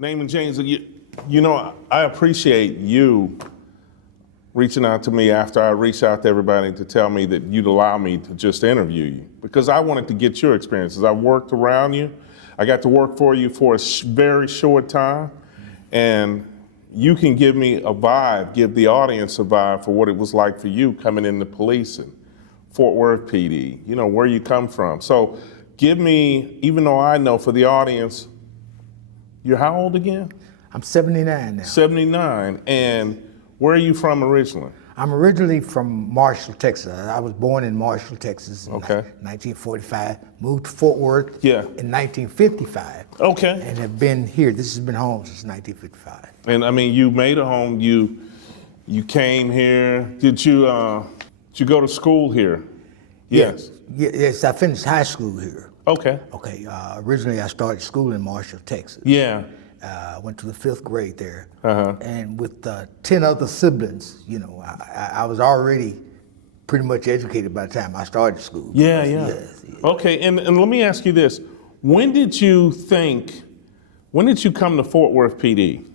Naymond James, you know, I appreciate you reaching out to me after I reached out to everybody to tell me that you'd allow me to just interview you, because I wanted to get your experiences. I worked around you. I got to work for you for a very short time, and you can give me a vibe, give the audience a vibe for what it was like for you coming into policing, Fort Worth PD, you know, where you come from. So give me, even though I know for the audience, you're how old again? I'm 79 now. 79, and where are you from originally? I'm originally from Marshall, Texas. I was born in Marshall, Texas in Okay. 1945, moved to Fort Worth in 1955. Okay. And have been here. This has been home since 1955. And I mean, you made a home, you came here. Did you go to school here? Yes. Yes, I finished high school here. Okay. Okay, originally I started school in Marshall, Texas. Yeah. Went to the 5th grade there. Uh-huh. And with 10 other siblings, you know, I was already pretty much educated by the time I started school. Yeah. Yes. Okay, and let me ask you this. When did you come to Fort Worth PD?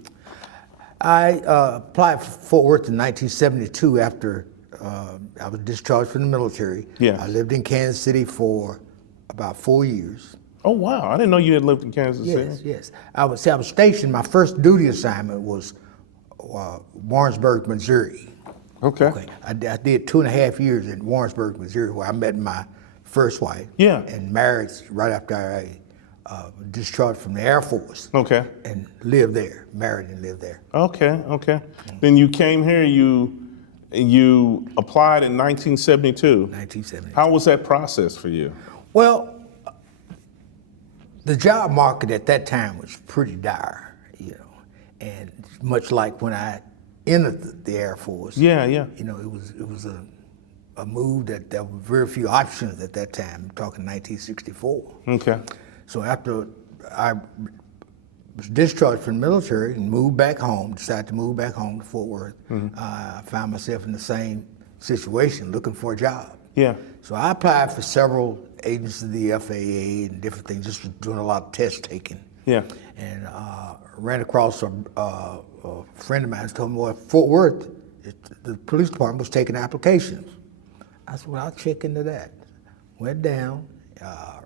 I applied for Fort Worth in 1972 after I was discharged from the military. Yeah. I lived in Kansas City for about 4 years. Oh, wow, I didn't know you had lived in Kansas City. Yes. I was stationed, my first duty assignment was Warrensburg, Missouri. Okay. I did 2.5 years in Warrensburg, Missouri, where I met my first wife. Yeah. And married right after I discharged from the Air Force. Okay. And lived there, married and lived there. Okay. Then you came here, you applied in 1972. 1972. How was that process for you? Well, the job market at that time was pretty dire, you know, and much like when I entered the Air Force. Yeah. You know, it was a move that there were very few options at that time. I'm talking 1964. Okay. So after I was discharged from the military and moved back home, decided to move back home to Fort Worth, I found myself in the same situation, looking for a job. Yeah. So I applied for several agencies, the FAA and different things, just doing a lot of test taking. Yeah. And ran across a friend of mine who told me, well, Fort Worth, the police department was taking applications. I said, well, I'll check into that. Went down,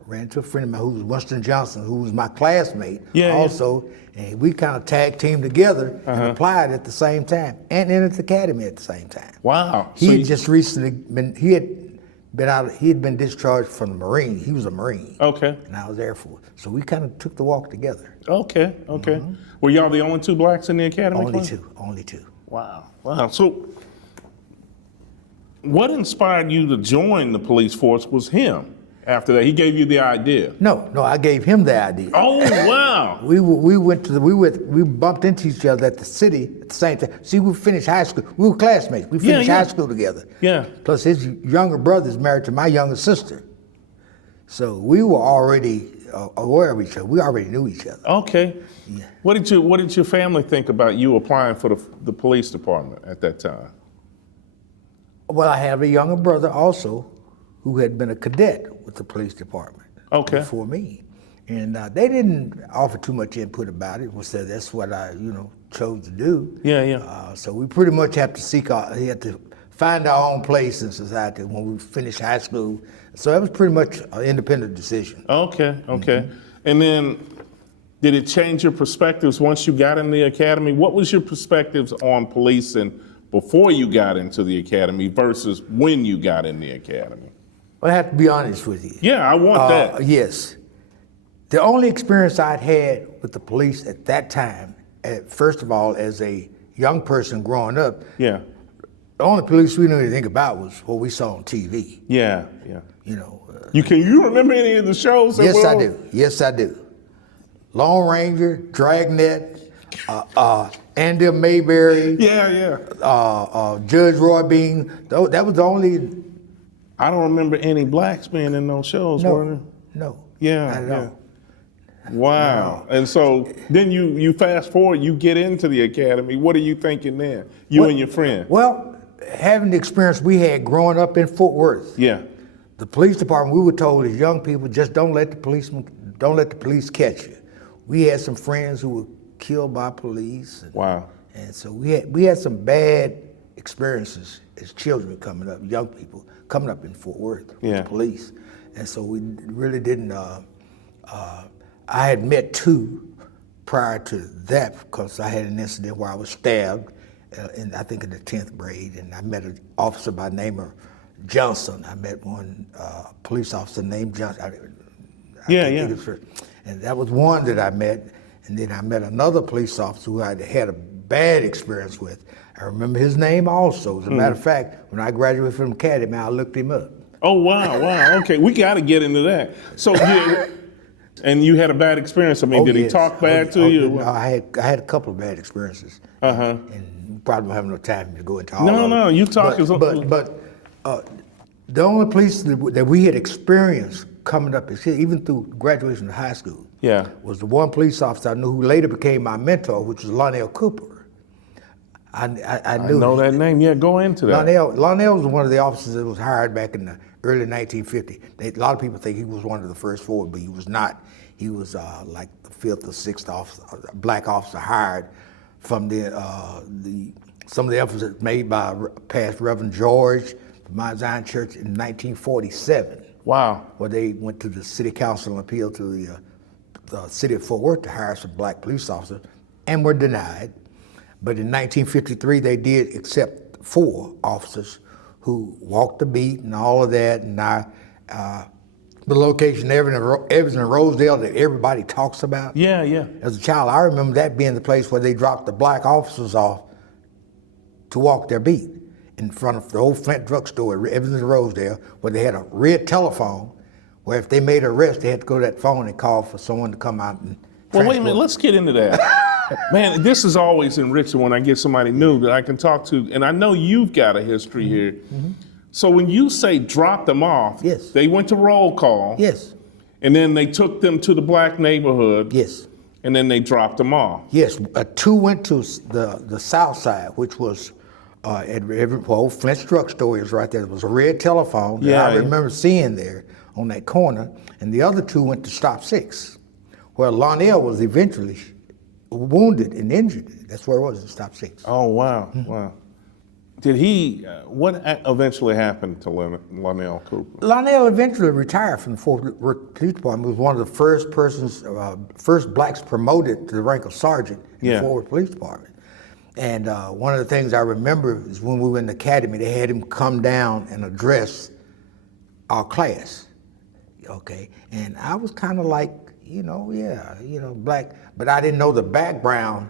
ran into a friend of mine who was Winston Johnson, who was my classmate also, and we kind of tag teamed together and applied at the same time and entered the academy at the same time. Wow. He had just recently he had been discharged from the Marine. He was a Marine. Okay. And I was Air Force. So we kind of took the walk together. Okay. Were y'all the only two blacks in the academy? Only two. Wow. So what inspired you to join the police force was him after that? He gave you the idea? No, I gave him the idea. Oh, wow. We bumped into each other at the city at the same time. See, we finished high school. We were classmates. We finished high school together. Yeah. Plus his younger brother is married to my younger sister. So we were already aware of each other. We already knew each other. Okay. Yeah. What did your family think about you applying for the police department at that time? Well, I have a younger brother also who had been a cadet with the police department before me. And they didn't offer too much input about it. Said that's what I, chose to do. Yeah. So we pretty much have to find our own place in society when we finished high school. So that was pretty much an independent decision. Okay. And then, did it change your perspectives once you got in the academy? What was your perspectives on policing before you got into the academy versus when you got in the academy? I have to be honest with you. Yeah, I want that. Yes. The only experience I'd had with the police at that time, first of all, as a young person growing up, the only police we knew anything about was what we saw on TV. Yeah. You remember any of the shows? Yes, I do. Lone Ranger, Dragnet, Andy Mayberry. Judge Roy Bean. That was the only. I don't remember any blacks being in those shows, were there? No. Yeah. Not at all. Wow. And so then you fast forward, you get into the academy. What are you thinking then? And your friend? Well, having the experience we had growing up in Fort Worth. Yeah. The police department, we were told as young people, just don't let the police catch you. We had some friends who were killed by police. Wow. And so we had some bad experiences as children coming up, young people coming up in Fort Worth with police. And so we really didn't, I had met two prior to that because I had an incident where I was stabbed, I think in the 10th grade, and I met an officer by the name of Johnson. I met one police officer named Johnson. I can't think of his first. And that was one that I met. And then I met another police officer who I had a bad experience with. I remember his name also. As a matter of fact, when I graduated from the academy, I looked him up. Oh, wow. Okay, we got to get into that. So, and you had a bad experience. I mean, did he talk bad to you? No, I had a couple of bad experiences. And we probably don't have no time to go into all of them. No, you talk. But the only police that we had experienced coming up, even through graduation from high school, was the one police officer I knew who later became my mentor, which was Lonnell Cooper. I know that name. Yeah, go into that. Lonnell was one of the officers that was hired back in the early 1950s. A lot of people think he was one of the first four, but he was not. He was like the fifth or sixth officer, black officer hired from some of the efforts made by past Reverend George from Mount Zion Church in 1947. Wow. Where they went to the city council and appealed to the city of Fort Worth to hire some black police officers and were denied. But in 1953, they did accept 4 officers who walked the beat and all of that. And the location Evans and Rosedale that everybody talks about. Yeah. As a child, I remember that being the place where they dropped the black officers off to walk their beat in front of the old Flint drugstore at Evans and Rosedale, where they had a red telephone, where if they made an arrest, they had to go to that phone and call for someone to come out and Well, wait a minute, let's get into that. Man, this is always enriching when I get somebody new that I can talk to, and I know you've got a history here. So when you say drop them off, yes, they went to roll call. Yes. And then they took them to the black neighborhood. Yes. And then they dropped them off. Yes, 2 went to the south side, which was at old Flint's drugstore is right there. There was a red telephone that I remember seeing there on that corner, and the other 2 went to Stop 6, where Lonnell was eventually wounded and injured. That's where it was, at Stop 6. Oh, wow, wow. Did what eventually happened to Lonnell Cooper? Lonnell eventually retired from the Fort Worth Police Department. He was one of the first blacks promoted to the rank of sergeant in the Fort Worth Police Department. And one of the things I remember is when we were in the academy, they had him come down and address our class, okay? And I was kind of like, black, but I didn't know the background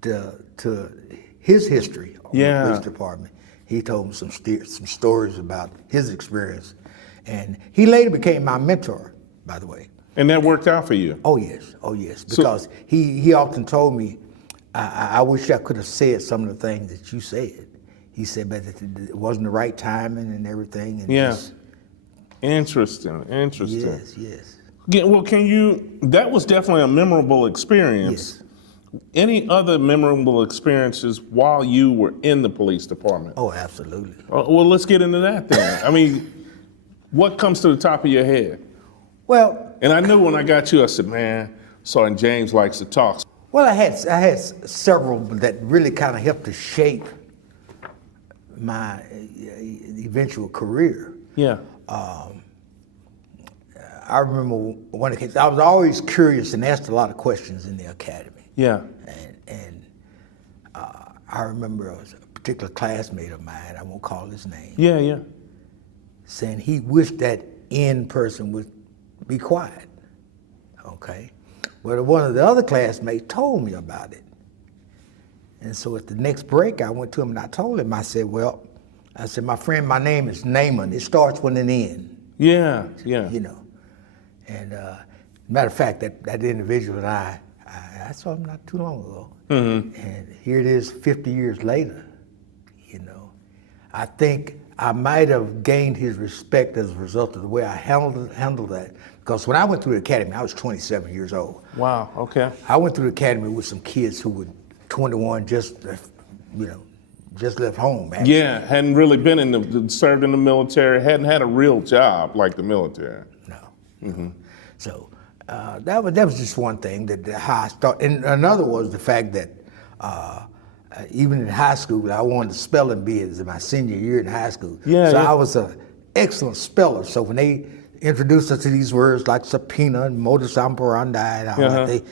to his history on the police department. He told me some stories about his experience. And he later became my mentor, by the way. And that worked out for you? Oh, yes, because he often told me, I wish I could have said some of the things that you said. He said, but it wasn't the right timing and everything. And Interesting. Yes. Well, that was definitely a memorable experience. Yes. Any other memorable experiences while you were in the police department? Oh, absolutely. Well, let's get into that then. I mean, what comes to the top of your head? Well, and I knew when I got you, I said, man, Sergeant James likes to talk. Well, I had several that really kind of helped to shape my eventual career. Yeah. I remember one occasion, I was always curious and asked a lot of questions in the academy. Yeah. And I remember a particular classmate of mine, I won't call his name. Yeah. Saying he wished that in person would be quiet, okay? But one of the other classmates told me about it. And so at the next break, I went to him and I told him, I said, my friend, my name is Naymond. It starts with an N. Yeah. And matter of fact, that individual and I saw him not too long ago. Mm-hmm. And here it is 50 years later, I think I might have gained his respect as a result of the way I handled that. Because when I went through the academy, I was 27 years old. Wow, okay. I went through the academy with some kids who were 21, just left home, actually. Yeah, hadn't really served in the military, hadn't had a real job like the military. No. Mm-hmm. So That was just one thing that how I started. And another was the fact that even in high school, I won the spelling bees in my senior year in high school. Yeah, so yeah. I was an excellent speller. So when they introduced us to these words like subpoena and modus operandi and all that, they,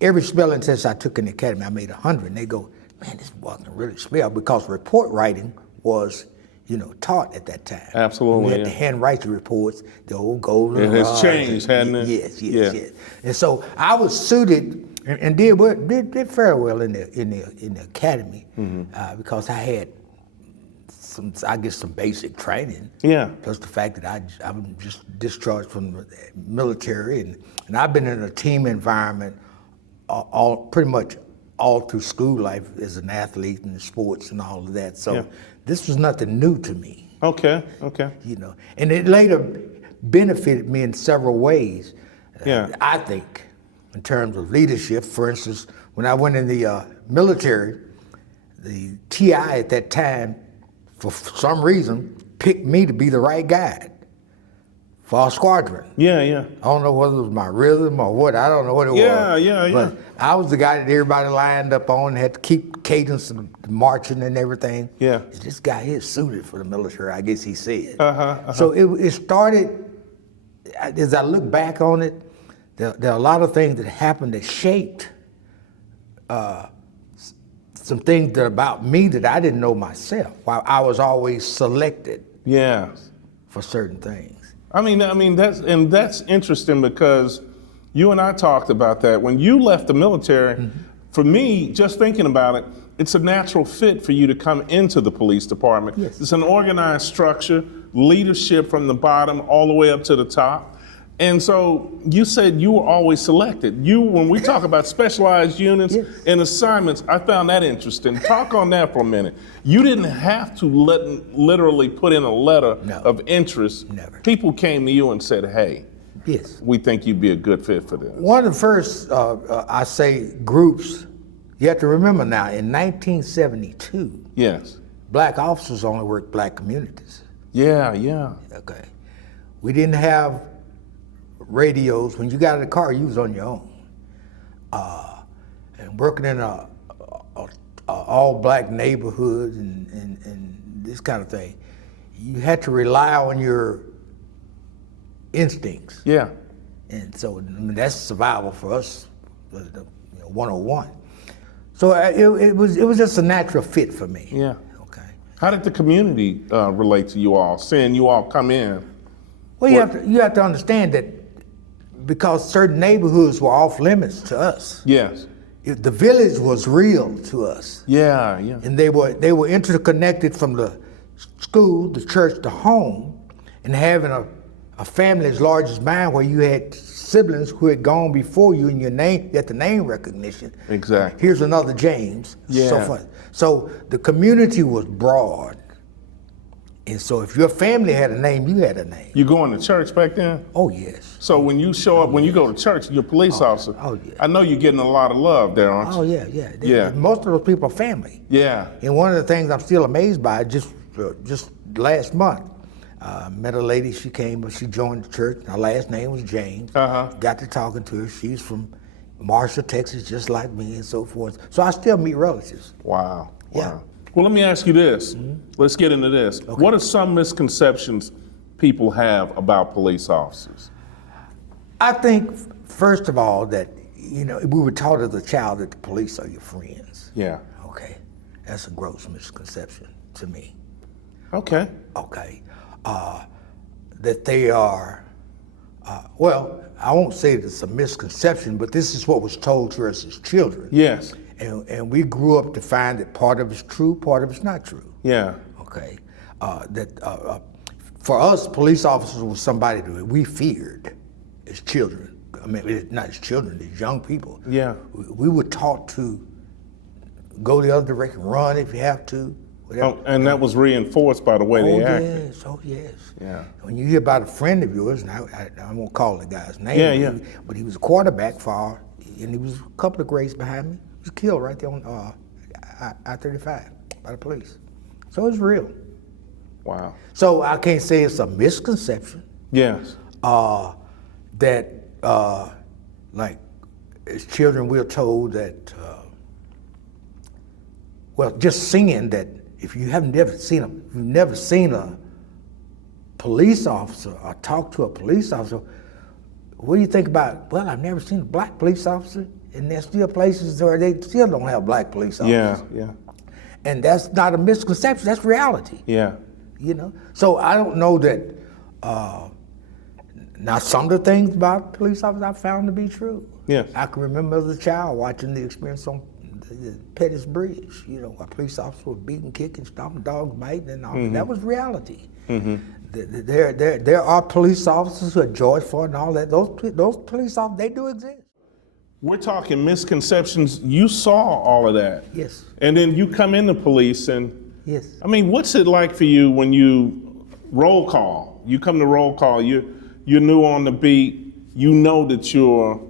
every spelling test I took in the academy, I made 100. And they go, man, this boy can really spell, because report writing was, taught at that time. Absolutely, We had yeah. to handwrite the reports, the old golden It has rod. changed, hasn't it? Yes. And so I was suited and did fairly well in the academy because I had some basic training. Yeah. Plus the fact that I'm just discharged from the military, and I've been in a team environment pretty much all through school life as an athlete and sports and all of that. So this was nothing new to me. Okay. And it later benefited me in several ways. I think, in terms of leadership. For instance, when I went in the military, the TI at that time, for some reason, picked me to be the right guy for our squadron. Yeah. I don't know whether it was my rhythm or what. I don't know what it was. Yeah. But I was the guy that everybody lined up on, had to keep cadence of the marching and everything. Yeah. This guy here is suited for the military, I guess he said. So it started, as I look back on it, there are a lot of things that happened that shaped some things that about me that I didn't know myself. While I was always selected for certain things. I mean that's interesting, because you and I talked about that. When you left the military, for me, just thinking about it, it's a natural fit for you to come into the police department. Yes. It's an organized structure, leadership from the bottom all the way up to the top. And so you said you were always selected. When we talk about specialized units and assignments, I found that interesting. Talk on that for a minute. You didn't have to literally put in a letter of interest. Never. People came to you and said, hey, we think you'd be a good fit for this. One of the first, I say, groups, you have to remember now, in 1972, black officers only worked black communities. Yeah. Okay. We didn't have radios. When you got in the car, you was on your own. And working in a all black neighborhood and this kind of thing, you had to rely on your instincts. Yeah. And so that's survival for us, 101. So it was just a natural fit for me. Yeah. Okay. How did the community relate to you all, seeing you all come in? Well, you have to understand that because certain neighborhoods were off limits to us. Yes. The village was real to us. Yeah. And they were interconnected from the school, the church, the home, and having a family as large as mine, where you had siblings who had gone before you, and you got the name recognition. Exactly. Here's another James. Yeah. So forth. So the community was broad. And so if your family had a name, you had a name. You going to church back then? Oh, yes. So when you show up, when you go to church, you're a police officer. Oh, yeah. I know you're getting a lot of love there, aren't you? Oh, yeah. Yeah. Most of those people are family. Yeah. And one of the things I'm still amazed by, just last month, met a lady, she came, but she joined the church. Her last name was James. Got to talking to her. She's from Marshall, Texas, just like me, and so forth. So I still meet relatives. Wow. Yeah. Well, let me ask you this. Let's get into this. Okay. What are some misconceptions people have about police officers? I think, first of all, that, we were taught as a child that the police are your friends. Yeah. Okay. That's a gross misconception to me. Okay. Okay. That they are, well, I won't say it's a misconception, but this is what was told to us as children. Yes. And we grew up to find that part of it's true, part of it's not true. Yeah. Okay. For us, police officers was somebody that we feared as children. I mean, not as children, as young people. Yeah. We were taught to go the other direction, run if you have to. Whatever. Oh, and that was reinforced by the way they acted. Oh, yes. Yeah. When you hear about a friend of yours, and I won't call the guy's name, but he was a quarterback and he was a couple of grades behind me. He was killed right there on I-35 by the police. So it's real. Wow. So I can't say it's a misconception. Yes. that, like, as children, we're told that, well, just seeing that if you haven't never seen you've never seen a police officer or talked to a police officer, what do you think about, well, I've never seen a black police officer, and there's still places where they still don't have black police officers. Yeah. And that's not a misconception, that's reality. Yeah. You know? So I don't know that, now some of the things about police officers I found to be true. Yes. I can remember as a child watching the experience on the Pettis Bridge, you know, a police officer was beating, kicking, stomping dogs, biting, and all. That was reality. There are police officers who are George Floyd and all that. Those police officers, they do exist. We're talking misconceptions. You saw all of that. Yes. And then you come into police and, Yes. I mean, what's it like for you when you roll call? You come to roll call, you're new on the beat, you know that you're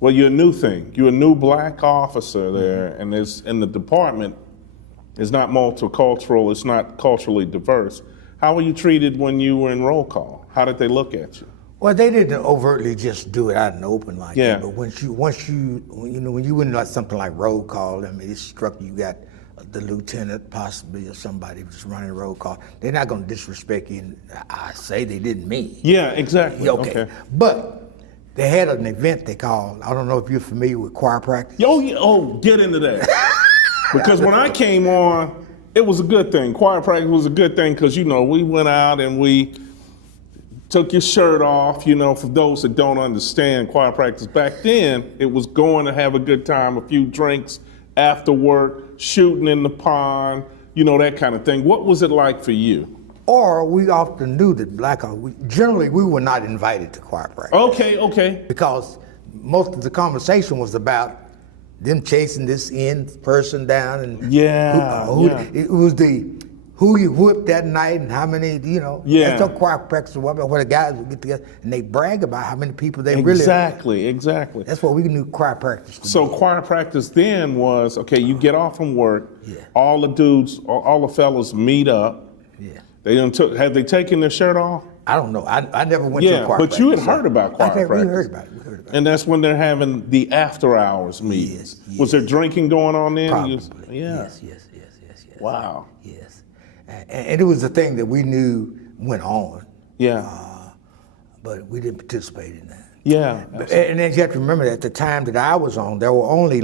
a new thing. You're a new black officer there, and the department is not multicultural, it's not culturally diverse. How were you treated when you were in roll call? How did they look at you? Well, they didn't overtly just do it out in the open like Yeah. that. But when you when you went like something like roll call, I mean, it struck you got the lieutenant possibly or somebody just running roll call. They're not going to disrespect you. And I say they didn't mean. Yeah, exactly. Okay. But they had an event they called. I don't know if you're familiar with choir practice. Get into that. Because when I came on, it was a good thing. Choir practice was a good thing because, we went out and we took your shirt off. For those that don't understand choir practice, back then, it was going to have a good time, a few drinks after work, shooting in the pond, that kind of thing. What was it like for you? Or we often knew that generally we were not invited to choir practice. Okay. Because most of the conversation was about them chasing this person down and it was who you whipped that night and how many, That's what choir practice was, where the guys would get together and they brag about how many people they really. Exactly. That's what we knew choir practice to be. So choir practice then was, okay, you get off from work, all the dudes, all the fellas meet up. Yeah. Had they taken their shirt off? I don't know. I never went to a choir practice. But you had heard about choir practice. We heard about it. And that's when they're having the after hours meetings. Yes. Was there drinking going on then? Probably. Yes. Wow. Yes. And it was a thing that we knew went on. Yeah. But we didn't participate in that. Yeah. And then you have to remember that at the time that I was on, there were only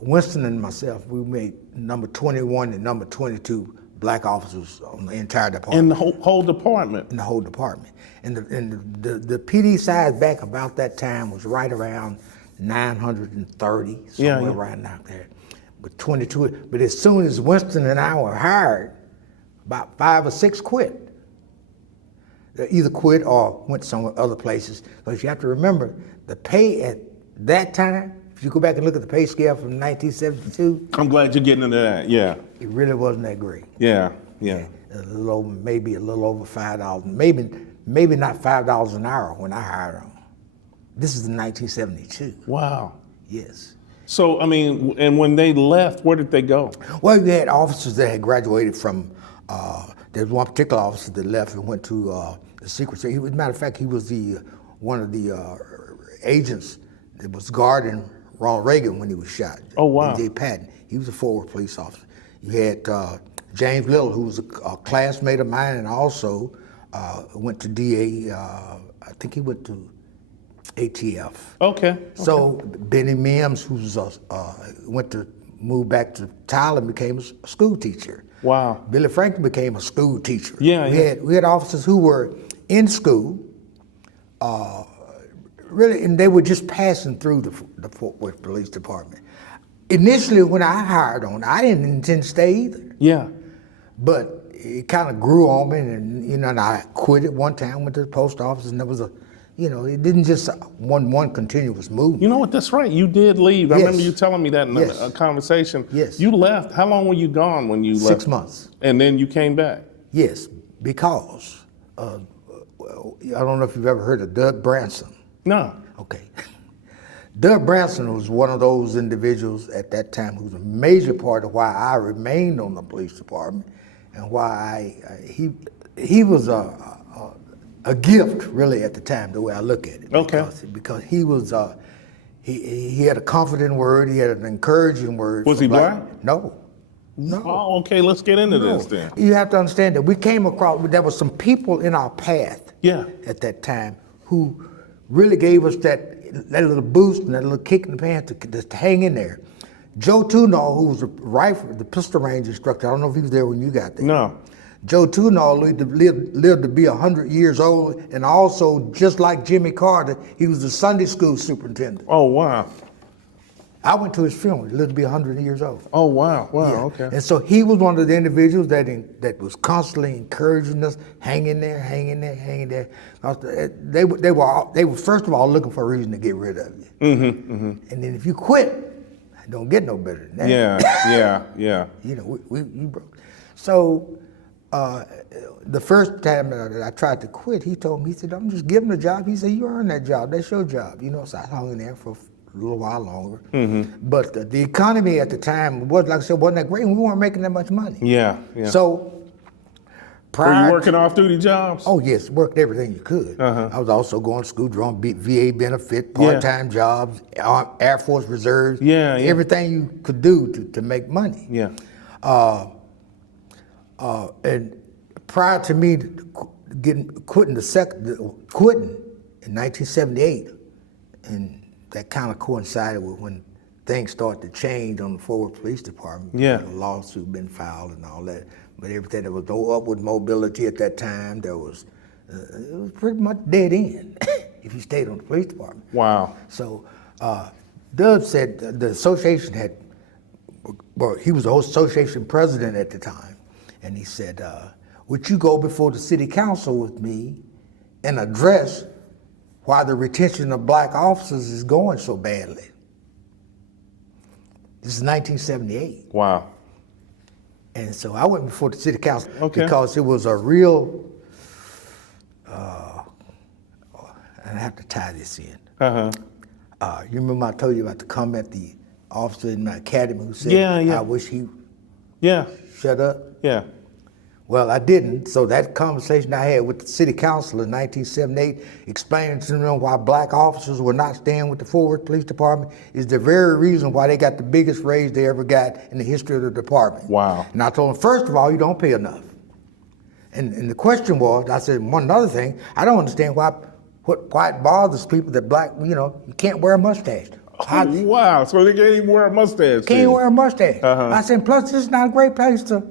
Winston and myself, we made number 21 and number 22 black officers on the entire department. In the whole department? In the whole department. And the PD size back about that time was right around 930, somewhere right out there. With 22, but as soon as Winston and I were hired, about 5 or 6 quit. They either quit or went somewhere other places. But you have to remember, the pay at that time, if you go back and look at the pay scale from 1972. I'm glad you're getting into that, yeah. It really wasn't that great. Yeah. Maybe a little over $5. Maybe not $5 an hour when I hired them. This is in 1972. Wow. Yes. So, and when they left, where did they go? Well, we had officers that had graduated from, there's one particular officer that left and went to the Secret Service. As a matter of fact, he was one of the agents that was guarding Ronald Reagan when he was shot. Oh, wow. J. Patton. He was a former police officer. You had James Little, who was a classmate of mine and also went to DA, I think he went to ATF. Okay. So Benny Mims, who's moved back to Tyler, became a school teacher. Wow. Billy Franklin became a school teacher. Yeah. We had officers who were in school, really, and they were just passing through the Fort Worth Police Department. Initially, when I hired on, I didn't intend to stay either. Yeah. But it kind of grew on me, and I quit at one time, went to the post office, and there was it didn't just one continuous move. You know what? That's right. You did leave. Yes. I remember you telling me that in a conversation. Yes. You left. How long were you gone when you left? 6 months. And then you came back? Yes, because I don't know if you've ever heard of Doug Branson. No. Okay. Doug Branson was one of those individuals at that time who was a major part of why I remained on the police department and why he was a gift, really, at the time, the way I look at it. Okay. Because he was, he had a comforting word, he had an encouraging word. Was for he black? No. No. Oh, okay. Let's get into No. this then. You have to understand that we came across, there were some people in our path Yeah. at that time who really gave us that little boost and that little kick in the pants to hang in there. Joe Tunall, who was the pistol range instructor, I don't know if he was there when you got there. No. Joe Tunall lived to be 100 years old, and also, just like Jimmy Carter, he was the Sunday school superintendent. Oh, wow. I went to his funeral. He lived to be 100 years old. Oh, wow. Wow. Yeah. Okay. And so he was one of the individuals that was constantly encouraging us, hang in there, hang in there, hang in there. They were first of all looking for a reason to get rid of you. And then if you quit, it don't get no better than that. Yeah. You know, we broke. So the first time that I tried to quit, he told me, he said, "I'm just giving a job." He said, "You earned that job. That's your job." You know, so I hung in there for a little while longer. But the economy at the time was, like I said, wasn't that great, and we weren't making that much money. Yeah. So Were you working off-duty jobs? Oh yes, worked everything you could. I was also going to school, drawing VA benefit, part-time jobs, Air Force Reserves, everything you could do to make money. Yeah. And prior to me quitting in 1978, and that kind of coincided with when things started to change on the Fort Worth Police Department. Yeah. A lawsuit been filed and all that. But everything, there was no upward mobility at that time. There was, it was pretty much dead end if you stayed on the police department. Wow. So Doug said the association he was the association president at the time, and he said, "Would you go before the city council with me and address why the retention of black officers is going so badly?" This is 1978. Wow. And so I went before the city council because it was a real, I have to tie this in. You remember I told you about the comment the officer in my academy who said, "I wish he shut up"? Yeah. Well, I didn't. So that conversation I had with the city council in 1978, explaining to them why black officers were not staying with the Fort Worth Police Department, is the very reason why they got the biggest raise they ever got in the history of the department. Wow. And I told them, first of all, you don't pay enough. And the question was, I said, one other thing, I don't understand why it bothers people that you can't wear a mustache. Wow. So they can't even wear a mustache. Can't wear a mustache. I said, plus this is not a great place to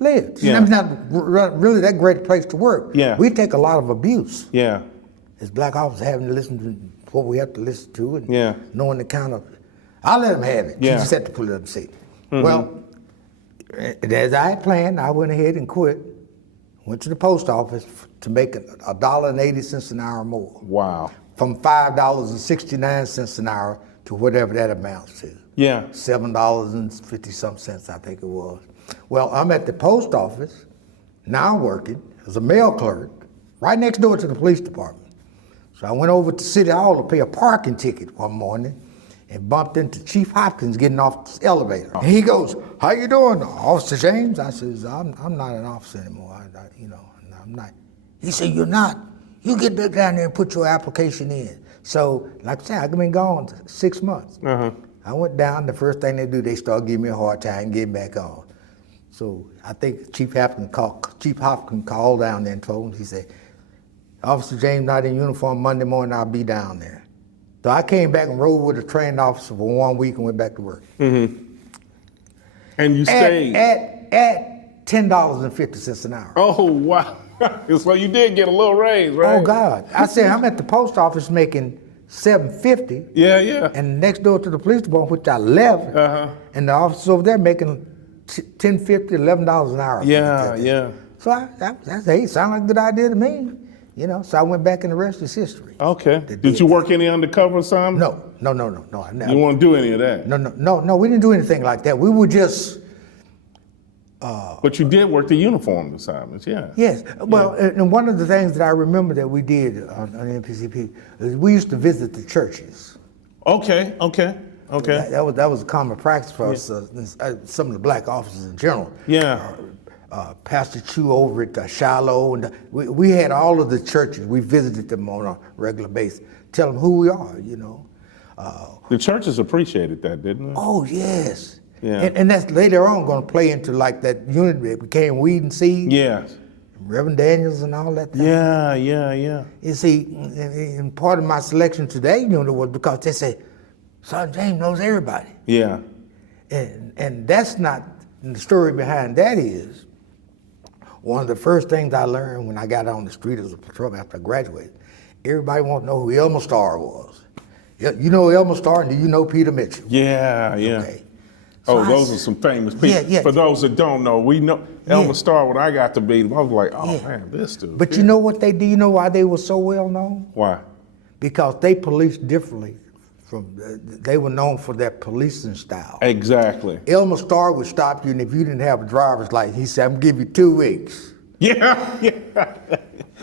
live. It's not really that great a place to work. Yeah. We take a lot of abuse. Yeah. As black officers having to listen to what we have to listen to and knowing the kind of, I let them have it. Yeah. You just have to put it up and see. Well, as I had planned, I went ahead and quit, went to the post office to make $1.80 an hour more. Wow. From $5.69 an hour to whatever that amounts to. Yeah. $7.50 cents, I think it was. Well, I'm at the post office, now working as a mail clerk, right next door to the police department. So I went over to City Hall to pay a parking ticket one morning and bumped into Chief Hopkins getting off the elevator. And he goes, "How you doing, Officer James?" I says, I'm not an officer anymore, I'm not. He said, "You're not? You get back down there and put your application in." So, like I said, I've been gone 6 months. I went down, the first thing they do, they start giving me a hard time getting back on. So I think Chief Hopkins called down there and told him, he said, "Officer James not in uniform Monday morning, I'll be down there." So I came back and rode with a trained officer for 1 week and went back to work. And you stayed? At $10.50 an hour. Oh, wow. So you did get a little raise, right? Oh, God. I said, I'm at the post office making $7.50. Yeah. And next door to the police department, which I left, and the officers over there making $10.50, $11 an hour. Yeah. So I said, "Hey, sound like a good idea to me." So I went back and the rest is history. Okay. Did you work any undercover assignments? No. I never. You won't do any of that? No, we didn't do anything like that. We were just... But you did work the uniform assignments, yeah. Yes. Well, and one of the things that I remember that we did on NPCP is we used to visit the churches. Okay. That was a common practice for us, some of the black officers in general. Yeah. Pastor Chu over at Shiloh, and we had all of the churches. We visited them on a regular basis, tell them who we are, you know. The churches appreciated that, didn't they? Oh, yes. Yeah. And that's later on going to play into like that unity that became Weed and Seed. Yes. Reverend Daniels and all that thing. Yeah, yeah, yeah. You see, and part of my selection today, you know, was because they say, Son James knows everybody. Yeah. And that's not, and the story behind that is, one of the first things I learned when I got on the street as a patrolman after I graduated, everybody wanted to know who Elmer Starr was. You know Elmer Starr, and do you know Peter Mitchell? Yeah, yeah. Okay. So Those are some famous people. Yeah. For those that don't know, we know Elmer Yeah. Starr. When I got to meet him, I was like, oh Yeah. man, this dude. But you know what they do? You know why they were so well known? Why? Because they policed differently. They were known for their policing style. Exactly. Elmer Starr would stop you, and if you didn't have a driver's license, he said, "I'm gonna give you 2 weeks." Yeah, yeah.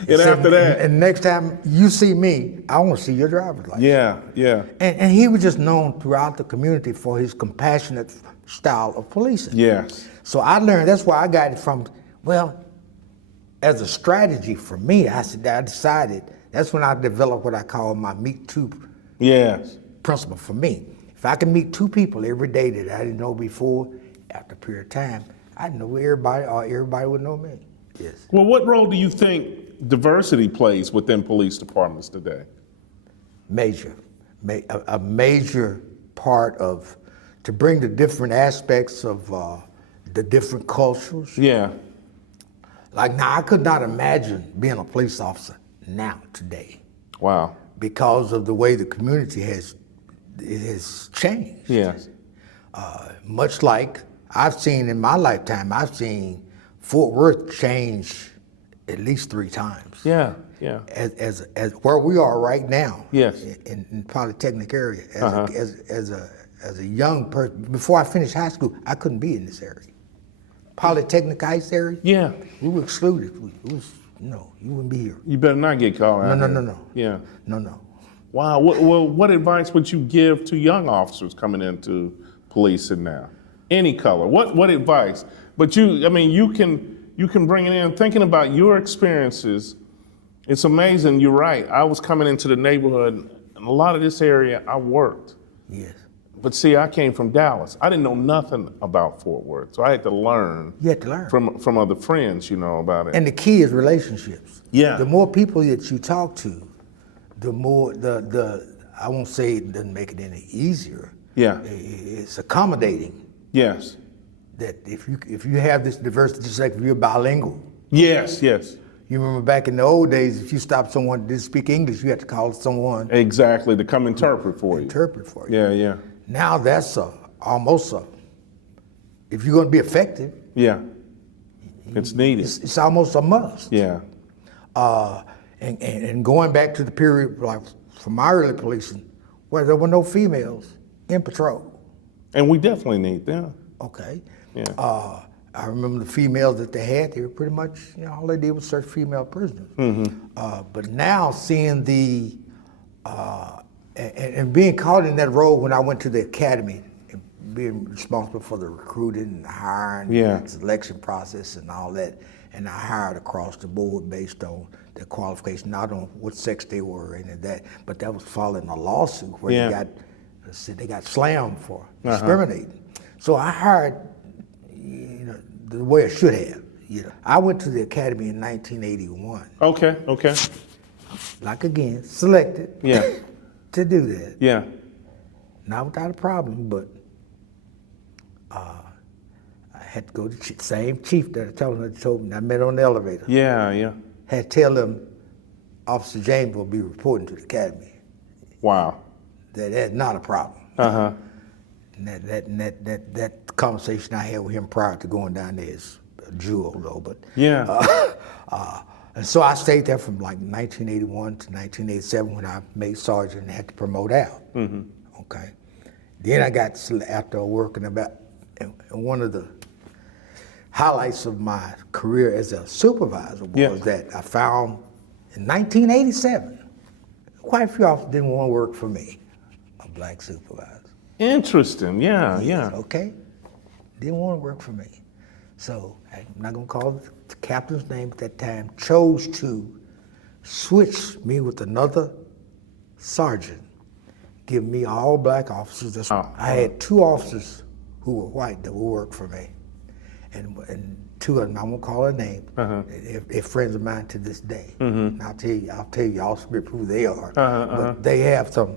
And said, after that, and next time you see me, I want to see your driver's license. yeah, yeah, And he was just known throughout the community for his compassionate style of policing. yes, So I learned, that's why I got it from, well, as a strategy for me, I decided, that's when I developed what I call my meet two yes. principle for me. If I can meet 2 people every day that I didn't know before, after a period of time, I'd know everybody, or everybody would know me. Yes. Well, what role do you think diversity plays within police departments today? A major part of, to bring the different aspects of the different cultures. Yeah, Like now, I could not imagine being a police officer now, today, wow, because of the way the community has changed. yes, Much like I've seen in my lifetime, I've seen Fort Worth change at least 3 times. yeah, yeah, As where we are right now. Yes. In Polytechnic area, as a young person, before I finished high school, I couldn't be in this area. Polytechnic Heights area. yeah. We were excluded. It was, no, you wouldn't be here. You better not get caught out. No. Yeah. No. Wow. What advice would you give to young officers coming into policing now? Any color. What advice? But you can bring it in. Thinking about your experiences, it's amazing. You're right. I was coming into the neighborhood, and a lot of this area I worked. Yes. But see, I came from Dallas. I didn't know nothing about Fort Worth, so I had to learn. You had to learn. From other friends, about it. And the key is relationships. Yeah. The more people that you talk to, the more I won't say it doesn't make it any easier. Yeah. It's accommodating. Yes. That if you have this diversity, just like if you're bilingual. Yes. Yes. You remember back in the old days, if you stopped someone that didn't speak English, you had to call someone Exactly. To come interpret for you. interpret for you. Yeah. Yeah. Now that's almost if you're going to be effective, Yeah. It's needed. it's almost a must. Yeah. And going back to the period like from my early policing, where there were no females in patrol. And we definitely need them. Okay. Yeah. I remember the females that they had, they were pretty much, all they did was search female prisoners. But now seeing the, and being caught in that role when I went to the academy, and being responsible for the recruiting and the hiring, Yeah. the selection process and all that, and I hired across the board based on their qualification, not on what sex they were and that, but that was following a lawsuit where Yeah. they got slammed for discriminating. So I hired, the way I should have. I went to the academy in 1981. Okay. Okay. Like again, selected Yeah. to do that. Yeah. Not without a problem, but I had to go to the same chief that I told me I met on the elevator. Yeah. Yeah. Had to tell him Officer James will be reporting to the academy. Wow. That's not a problem. Uh-huh. And that conversation I had with him prior to going down there is a jewel, though. But Yeah. and so I stayed there from like 1981 to 1987 when I made sergeant and had to promote out. Okay. Then I got after working about, and one of the highlights of my career as a supervisor was that I found in 1987 quite a few officers didn't want to work for me, a black supervisor. Interesting. Yeah. Yeah. Okay? Didn't want to work for me. So I'm not gonna call the captain's name at that time, chose to switch me with another sergeant, give me all black officers. I had 2 officers who were white that would work for me. And 2 of them, I won't call their name, they're friends of mine to this day. And I'll tell you also who they are. But they have some,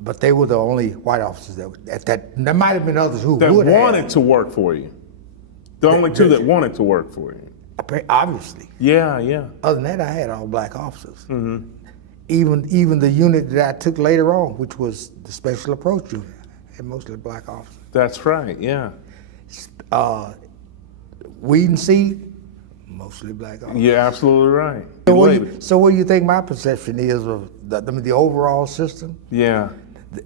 but they were the only white officers that at that. There might have been others who That would wanted to work for you. The only 2 that wanted to work for you. Obviously. Yeah, yeah. Other than that, I had all black officers. Even the unit that I took later on, which was the special approach unit, had mostly black officers. That's right, yeah. Weed and seed, mostly black officers. You're absolutely right. So what do you think my perception is of the overall system? Yeah.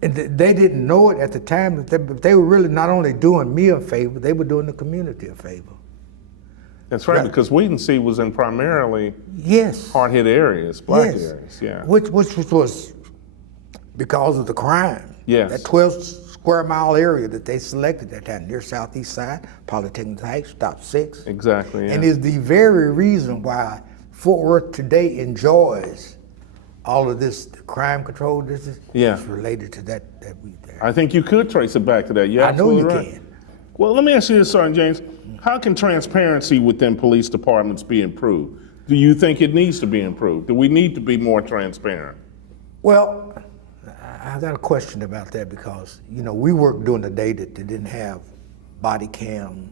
They didn't know it at the time, but they were really not only doing me a favor, they were doing the community a favor. That's right, because Weedensea was in primarily hard-hit areas, black areas, yeah. Which was because of the crime. Yes. That 12 square mile area that they selected that time, near Southeast Side, Polytechnic Heights, Top 6. Exactly, yeah. And is the very reason why Fort Worth today enjoys all of this crime control. This is related to that we there. I think you could trace it back to that. You're I know you absolutely right. can. Well, let me ask you this, Sergeant James. How can transparency within police departments be improved? Do you think it needs to be improved? Do we need to be more transparent? Well, I got a question about that because, we worked during the day that they didn't have body cams.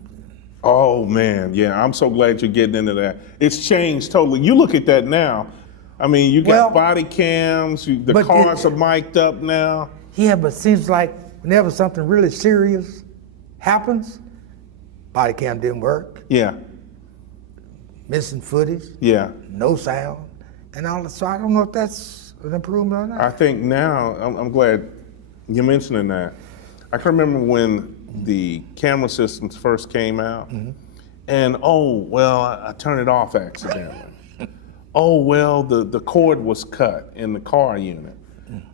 Oh, man, yeah, I'm so glad you're getting into that. It's changed totally. You look at that now. I mean, you got body cams, the cars are mic'd up now. Yeah, but it seems like whenever something really serious happens, body cam didn't work. Yeah. Missing footage. Yeah. No sound. And all that. So I don't know if that's an improvement or not. I think now, I'm glad you're mentioning that. I can remember when the camera systems first came out, and I turned it off accidentally. The cord was cut in the car unit.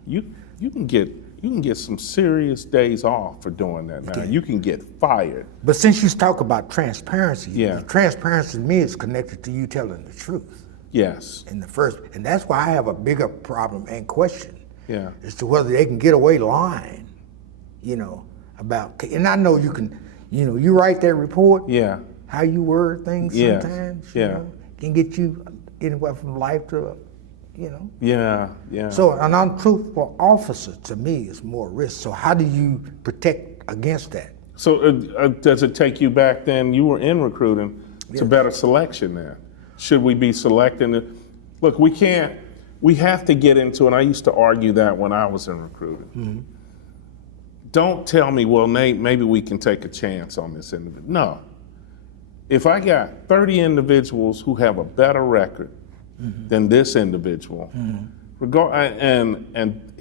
You can get some serious days off for doing that now. You can get fired. But since you talk about transparency, Yeah. transparency to me is connected to you telling the truth. Yes. And that's why I have a bigger problem and question. Yeah. As to whether they can get away lying, about, and I know you can, you write that report. Yeah. How you word things Yes. sometimes, Yeah. Can get you anywhere from life to, Yeah, yeah. So an untruthful officer to me is more risk. So how do you protect against that? So does it take you back then, you were in recruiting, to better selection then? Should we be selecting look, we have to get into, and I used to argue that when I was in recruiting. Don't tell me, well, Nate, maybe we can take a chance on this individual. No. If I got 30 individuals who have a better record than this individual, and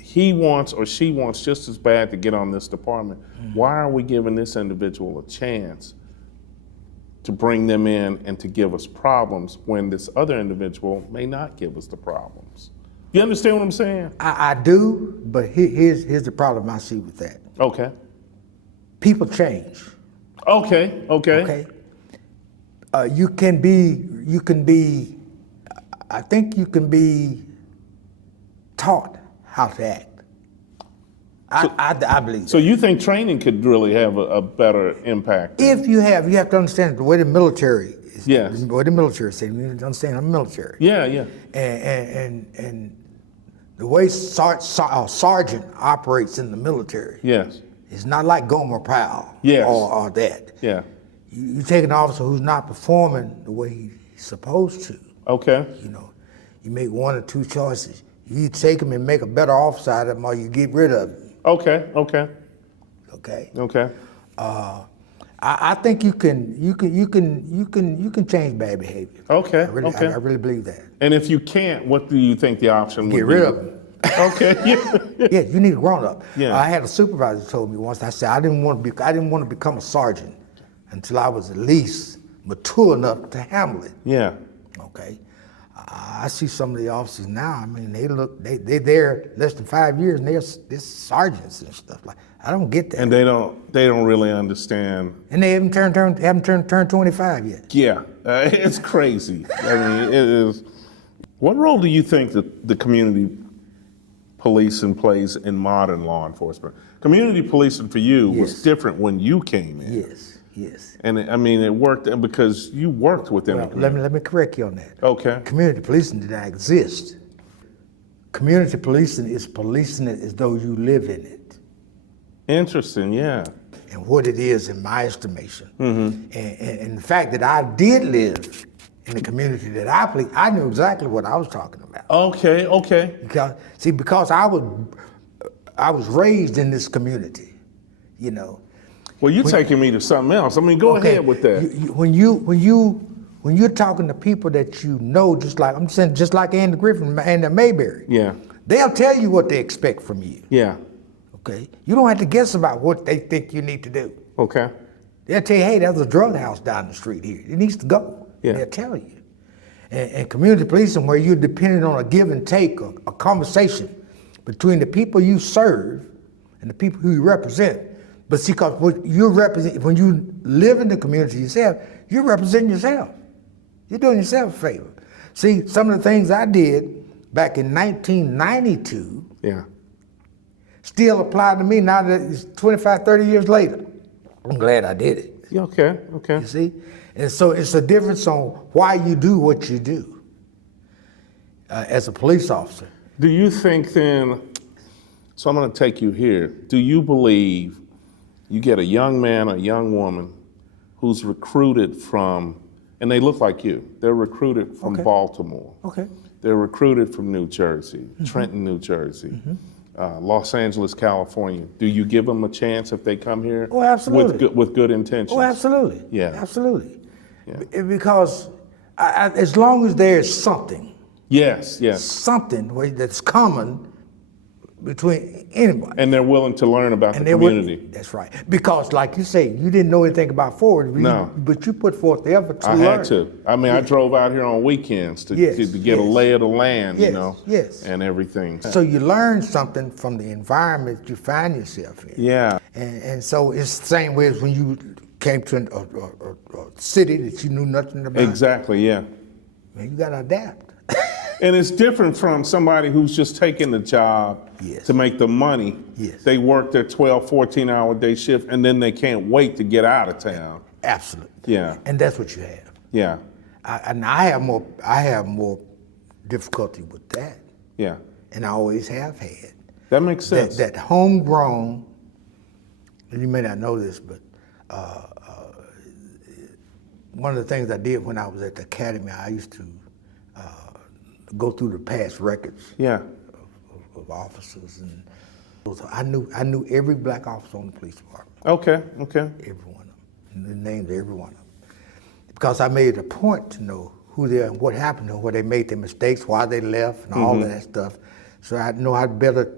he wants or she wants just as bad to get on this department, why are we giving this individual a chance to bring them in and to give us problems when this other individual may not give us the problems? You understand what I'm saying? I do, but here's the problem I see with that. Okay. People change. Okay. You can be, I think you can be taught how to act. I believe. So you think training could really have a better impact? If you have to understand the way the military is. Yes. The way the military is. You need to understand the military. Yeah. And the way sergeant operates in the military. Yes. It's not like Gomer Pyle. Yes. Or that. Yeah. You take an officer who's not performing the way he's supposed to. Okay. You make one or two choices. You take him and make a better officer out of him, or you get rid of him. Okay. Okay. I think you can change bad behavior. Okay. I really believe that. And if you can't, what do you think the option would be? Get rid of him. Okay. Yeah, you need a grown up. Yeah. I had a supervisor who told me once. I said I didn't want to become a sergeant until I was at least mature enough to handle it. Yeah. Okay. I see some of the officers now. I mean, they're there less than 5 years, and they're sergeants and stuff like. I don't get that. And they don't really understand. And they haven't turned 25 yet. Yeah, it's crazy. I mean, it is. What role do you think that the community policing plays in modern law enforcement? Community policing for you was different when you came in. Yes. And I mean, it worked because you worked within the community. Let me correct you on that. Okay. Community policing did not exist. Community policing is policing it as though you live in it. Interesting, yeah. And what it is in my estimation. And the fact that I did live in the community that I police, I knew exactly what I was talking about. Okay. Because I was raised in this community, you know. Well, you're taking me to something else. I mean, go ahead with that. When you're talking to people that you know, just like Andy Griffin and Mayberry, Yeah. they'll tell you what they expect from you. Yeah. Okay, you don't have to guess about what they think you need to do. Okay. They'll tell you, hey, there's a drug house down the street here. It needs to go. Yeah. They'll tell you. And community policing, where you're dependent on a give and take, a conversation between the people you serve and the people who you represent. But see, because when you live in the community yourself, you're representing yourself. You're doing yourself a favor. See, some of the things I did back in 1992 still apply to me now that it's 25, 30 years later. I'm glad I did it. Okay. You see? And so it's a difference on why you do what you do as a police officer. Do you think then, so I'm going to take you here, do you believe you get a young man or young woman who's recruited from, and they look like you, they're recruited from Baltimore. Okay. They're recruited from New Jersey, Trenton, New Jersey, Los Angeles, California. Do you give them a chance if they come here? Oh, absolutely. With good intentions? Oh, absolutely. Yeah. Absolutely. Yeah. Because as long as there's something, Yes. something that's common between anybody. And they're willing to learn about the community. That's right. Because like you say, you didn't know anything about Ford, but you put forth the effort to learn. I had to. I mean, I drove out here on weekends to get a lay of the land, you know, and everything. So you learn something from the environment you find yourself in. Yeah. And so it's the same way as when you came to a city that you knew nothing about. Exactly, yeah. Man, you got to adapt. And it's different from somebody who's just taking the job to make the money. Yes. They work their 12, 14-hour day shift, and then they can't wait to get out of town. Absolutely. Yeah. And that's what you have. Yeah. I have more difficulty with that. Yeah. And I always have had. That makes sense. That homegrown, and you may not know this, but one of the things I did when I was at the academy, I used to go through the past records of officers, and I knew every black officer on the police department. Okay. Every one of them, the names of every one of them, because I made it a point to know who they are and what happened to them, where they made their mistakes, why they left, and all of that stuff. So I know I'd better,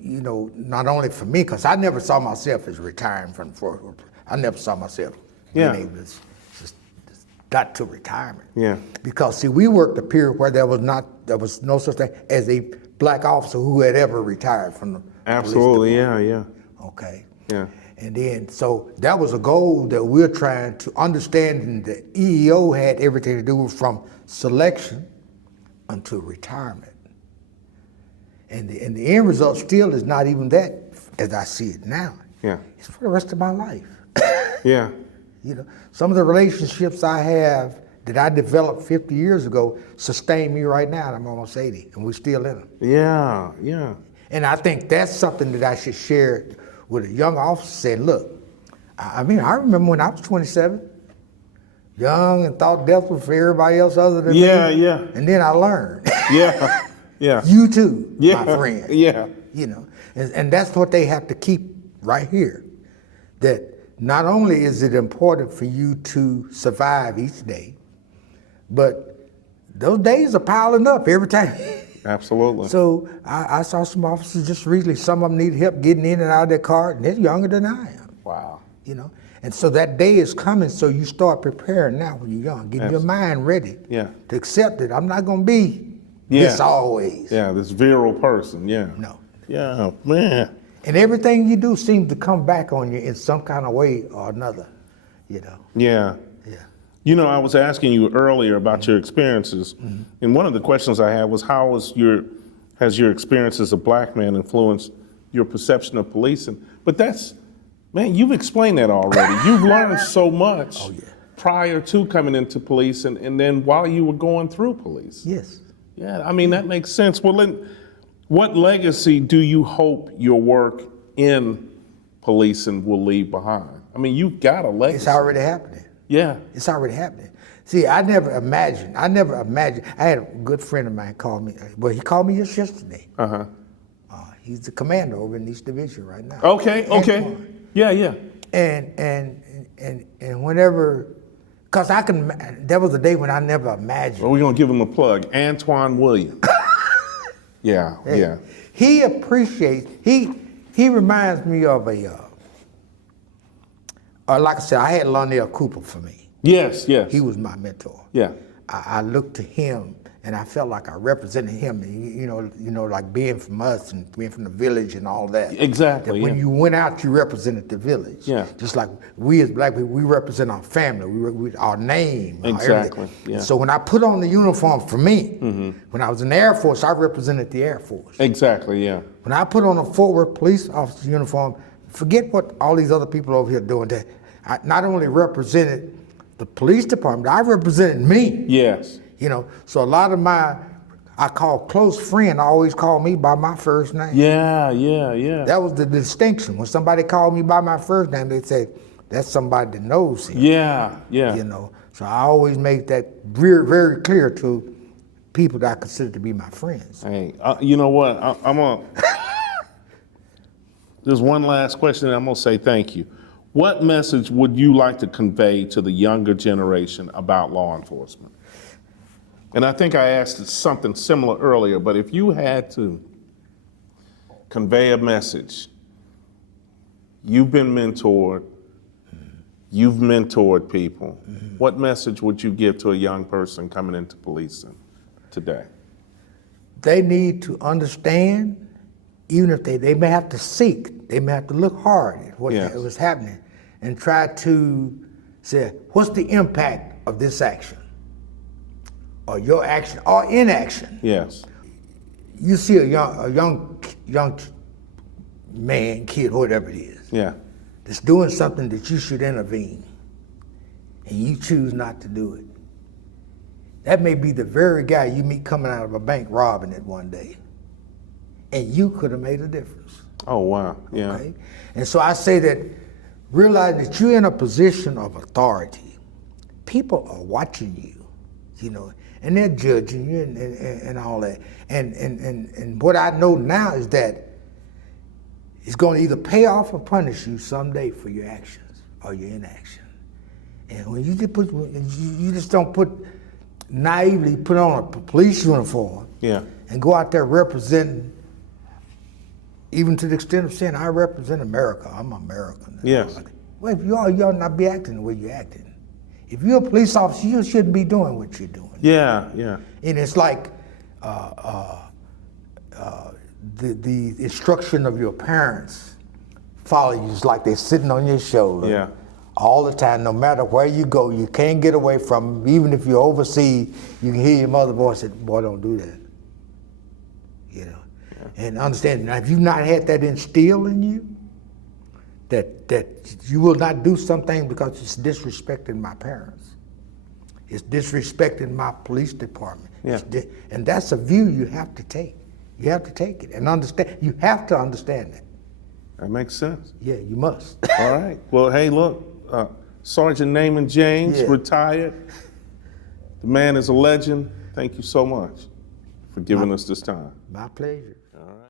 you know, not only for me, because I never saw myself as retiring from the force. I never saw myself being able to got to retirement. Yeah. Because see, we worked a period where there was no such thing as a black officer who had ever retired from the Absolutely, police yeah. Okay. Yeah. And then, so that was a goal that we're trying to understand, and the EEO had everything to do from selection until retirement. And the end result still is not even that as I see it now. Yeah. It's for the rest of my life. Yeah. You know, some of the relationships I have that I developed 50 years ago sustain me right now, and I'm almost 80, and we're still in them. Yeah. And I think that's something that I should share with a young officer, saying, look, I mean, I remember when I was 27, young and thought death was for everybody else other than me. Yeah. And then I learned. Yeah. You too, my friend. Yeah. You know, and that's what they have to keep right here, that not only is it important for you to survive each day, but those days are piling up every time. Absolutely. So I saw some officers just recently, some of them needed help getting in and out of their car, and they're younger than I am. Wow. you know. And so that day is coming, so you start preparing now when you're young, getting your mind ready to accept it. I'm not going to be this always. Yeah, this virile person, No. Yeah, man. And everything you do seems to come back on you in some kind of way or another, you know. Yeah. You know, I was asking you earlier about your experiences, and one of the questions I had was, how has your experience as a black man influenced your perception of policing? But that's, man, you've explained that already. You've learned so much prior to coming into police and then while you were going through police. Yes. Yeah, I mean, that makes sense. Well, then, what legacy do you hope your work in policing will leave behind? I mean, you've got a legacy. It's already happening. Yeah. It's already happening. See, I never imagined. I had a good friend of mine call me. Well, he called me just yesterday. He's the commander over in East Division right now. Okay. Antoine. Yeah. And whenever, cause there was a day when I never imagined. Well, we're gonna give him a plug, Antoine Williams. Yeah. He appreciates. He reminds me of like I said, I had Lionel Cooper for me. Yes. He was my mentor. Yeah. I looked to him, and I felt like I represented him. You know, like being from us and being from the village and all that. Exactly. That when you went out, you represented the village. Yeah. Just like we as black people, we represent our family, we our name. Exactly. Yeah. So when I put on the uniform for me, when I was in the Air Force, I represented the Air Force. Exactly. Yeah. When I put on a Fort Worth police officer uniform, forget what all these other people over here doing. That I not only represented the police department, I represented me. Yes. You know, so a lot of I call close friend, always call me by my first name. Yeah. That was the distinction. When somebody called me by my first name, they say, that's somebody that knows him. Yeah. You know, so I always make that very, very clear to people that I consider to be my friends. Hey, you know what? I'm gonna. There's one last question, and I'm gonna say thank you. What message would you like to convey to the younger generation about law enforcement? And I think I asked something similar earlier, but if you had to convey a message, you've been mentored, you've mentored people, what message would you give to a young person coming into policing today? They need to understand, even if they may have to seek, they may have to look hard at what was happening and try to say, what's the impact of this action? Or your action, or inaction. Yes. You see a young man, kid, whatever it is, that's doing something that you should intervene, and you choose not to do it. That may be the very guy you meet coming out of a bank robbing it one day, and you could have made a difference. Oh, wow, yeah. Okay? And so I say that, realize that you're in a position of authority. People are watching you, you know, and they're judging you and all that. And what I know now is that it's going to either pay off or punish you someday for your actions or your inaction. And when you just don't naively put on a police uniform and go out there representing, even to the extent of saying, I represent America, I'm American. Yes. Well, if you ought not be acting the way you're acting. If you're a police officer, you shouldn't be doing what you're doing. Yeah. And it's like the instruction of your parents follow you. It's like they're sitting on your shoulder all the time. No matter where you go, you can't get away from them. Even if you're overseas, you can hear your mother's voice say, boy, don't do that. You know, and understand, now if you've not had that instilled in you, that you will not do something because it's disrespecting my parents. It's disrespecting my police department. And that's a view you have to take. You have to take it and understand. You have to understand that. That makes sense. Yeah, you must. All right. Well, hey, look, Sergeant Naymond James, retired. The man is a legend. Thank you so much for giving us this time. My pleasure.